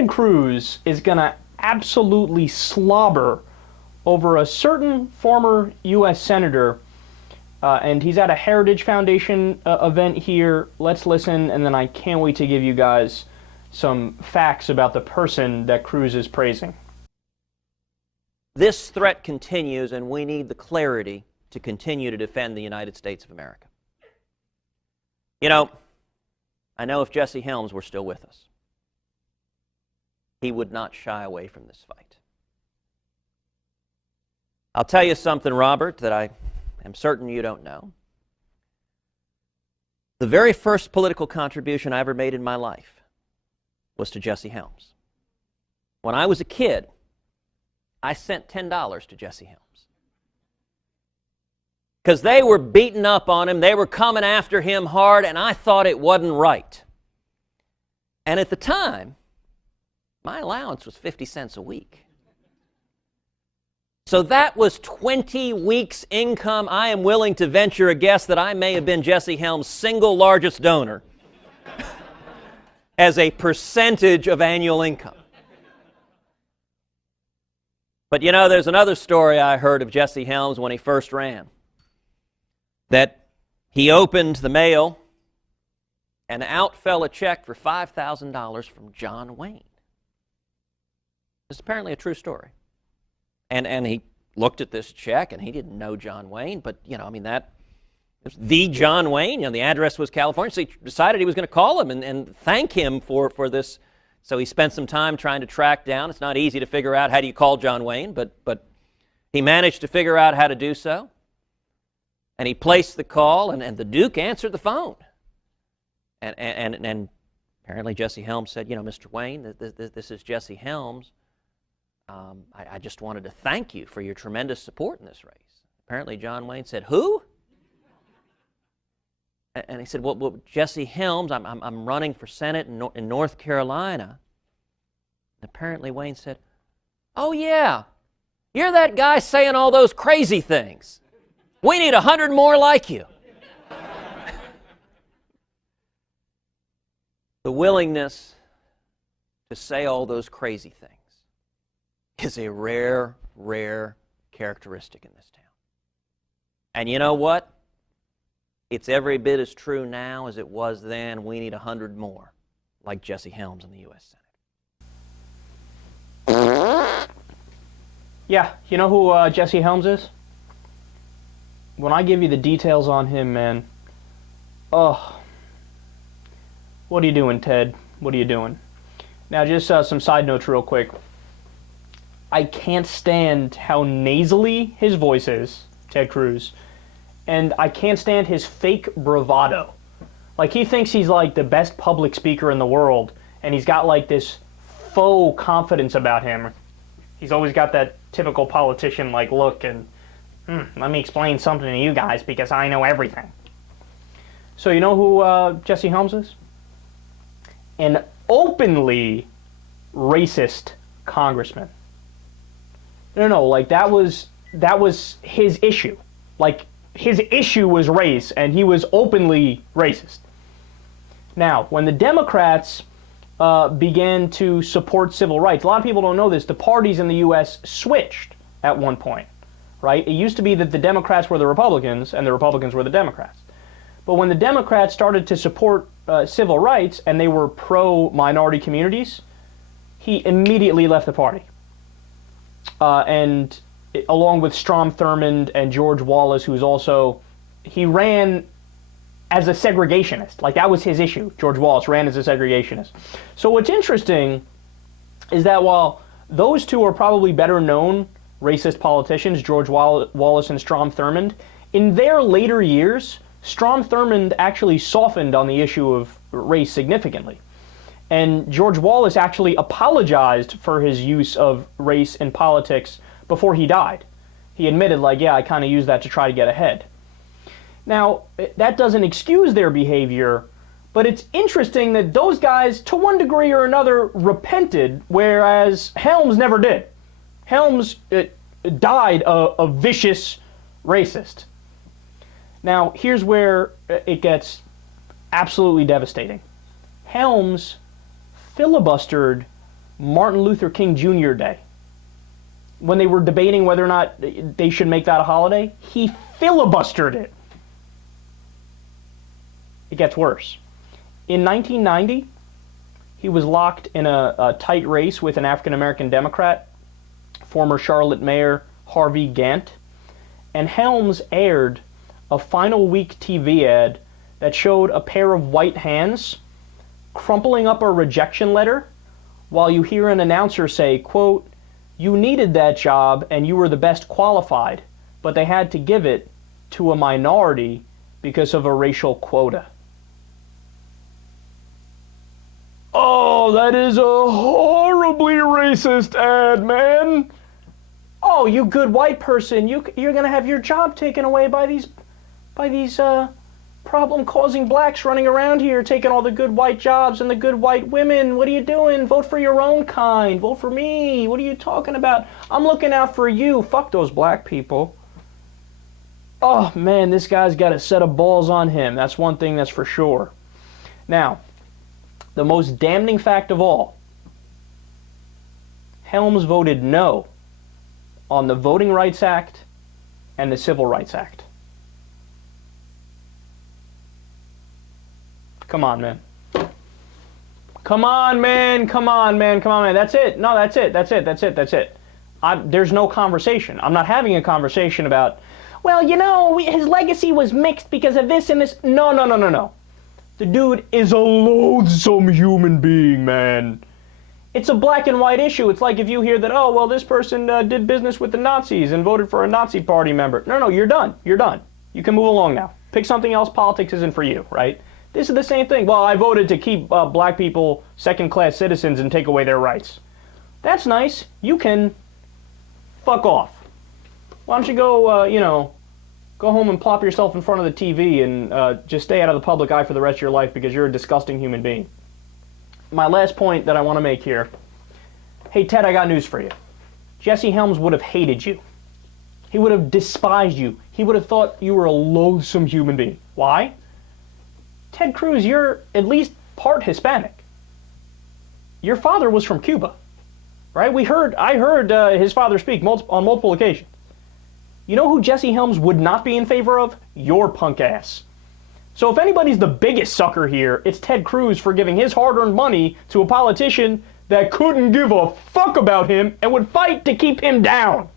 Ted Cruz is going to absolutely slobber over a certain former U.S. senator, and he's at a Heritage Foundation event here. Let's listen, and then I can't wait to give you guys some facts about the person that Cruz is praising. This threat continues, and we need the clarity to continue to defend the United States of America. You know, I know if Jesse Helms were still with us, he would not shy away from this fight. I'll tell you something, Robert, that I am certain you don't know. The very first political contribution I ever made in my life was to Jesse Helms. When I was a kid, I sent $10 to Jesse Helms. Because they were beating up on him, they were coming after him hard, and I thought it wasn't right. And at the time, my allowance was 50 cents a week. So that was 20 weeks' income. I am willing to venture a guess that I may have been Jesse Helms' single largest donor as a percentage of annual income. But you know, there's another story I heard of Jesse Helms when he first ran. That he opened the mail and out fell a check for $5,000 from John Wayne. It's apparently a true story. And he looked at this check and he didn't know John Wayne, but you know, I mean, that was the John Wayne. You know, the address was California, so he decided he was going to call him and thank him for this. So he spent some time trying to track down. It's not easy to figure out how do you call John Wayne, but he managed to figure out how to do so. And he placed the call, and the Duke answered the phone. And apparently Jesse Helms said, you know, Mr. Wayne, this is Jesse Helms. I just wanted to thank you for your tremendous support in this race. Apparently John Wayne said, who? And he said, well Jesse Helms, I'm running for Senate in North Carolina. And apparently Wayne said, oh yeah, you're that guy saying all those crazy things. We need 100 more like you. The willingness to say all those crazy things is a rare, rare characteristic in this town. And you know what? It's every bit as true now as it was then. We need 100 more, like Jesse Helms in the U.S. Senate. Yeah, you know who Jesse Helms is? When I give you the details on him, man, oh, what are you doing, Ted? What are you doing? Now, just some side notes real quick. I can't stand how nasally his voice is, Ted Cruz, and I can't stand his fake bravado. Like, he thinks he's like the best public speaker in the world, and he's got like this faux confidence about him. He's always got that typical politician like look and let me explain something to you guys because I know everything. So you know who Jesse Helms is? An openly racist congressman. No, like that was his issue. Like, his issue was race, and he was openly racist. Now, when the Democrats began to support civil rights, a lot of people don't know this, the parties in the U.S. switched at one point. Right? It used to be that the Democrats were the Republicans and the Republicans were the Democrats. But when the Democrats started to support civil rights and they were pro-minority communities, he immediately left the party. And along with Strom Thurmond and George Wallace, who's also, he ran as a segregationist. Like, that was his issue. George Wallace ran as a segregationist. So what's interesting is that while those two are probably better known racist politicians, George Wallace and Strom Thurmond, in their later years, Strom Thurmond actually softened on the issue of race significantly. And George Wallace actually apologized for his use of race in politics before he died. He admitted, like, yeah, I kind of used that to try to get ahead. Now, that doesn't excuse their behavior, but it's interesting that those guys, to one degree or another, repented, whereas Helms never did. Helms died a vicious racist. Now, here's where it gets absolutely devastating. Helms filibustered Martin Luther King Jr. Day, when they were debating whether or not they should make that a holiday, he filibustered it. It gets worse. In 1990, he was locked in a tight race with an African-American Democrat, former Charlotte Mayor Harvey Gantt, and Helms aired a final week TV ad that showed a pair of white hands crumpling up a rejection letter while you hear an announcer say, quote, "You needed that job and you were the best qualified, but they had to give it to a minority because of a racial quota." Oh, that is a horribly racist ad, man. Oh, you good white person, you're going to have your job taken away by these problem-causing blacks running around here taking all the good white jobs and the good white women. What are you doing? Vote for your own kind. Vote for me. What are you talking about? I'm looking out for you. Fuck those black people. Oh, man, this guy's got a set of balls on him. That's one thing that's for sure. Now, the most damning fact of all, Helms voted no on the Voting Rights Act and the Civil Rights Act. Come on, man. Come on, man. Come on, man. Come on, man. That's it. No, that's it. That's it. That's it. That's it. There's no conversation. I'm not having a conversation about, well, you know, his legacy was mixed because of this and this. No, no, no, no, no. The dude is a loathsome human being, man. It's a black and white issue. It's like if you hear that, oh, well, this person did business with the Nazis and voted for a Nazi party member. No, no, you're done. You're done. You can move along now. Pick something else. Politics isn't for you, right? This is the same thing. Well, I voted to keep black people second-class citizens and take away their rights. That's nice. You can fuck off. Why don't you go, go home and plop yourself in front of the TV and just stay out of the public eye for the rest of your life because you're a disgusting human being. My last point that I want to make here. Hey, Ted, I got news for you. Jesse Helms would have hated you. He would have despised you. He would have thought you were a loathsome human being. Why? Ted Cruz, you're at least part Hispanic. Your father was from Cuba, right? I heard his father speak on multiple occasions. You know who Jesse Helms would not be in favor of? Your punk ass. So if anybody's the biggest sucker here, it's Ted Cruz for giving his hard-earned money to a politician that couldn't give a fuck about him and would fight to keep him down.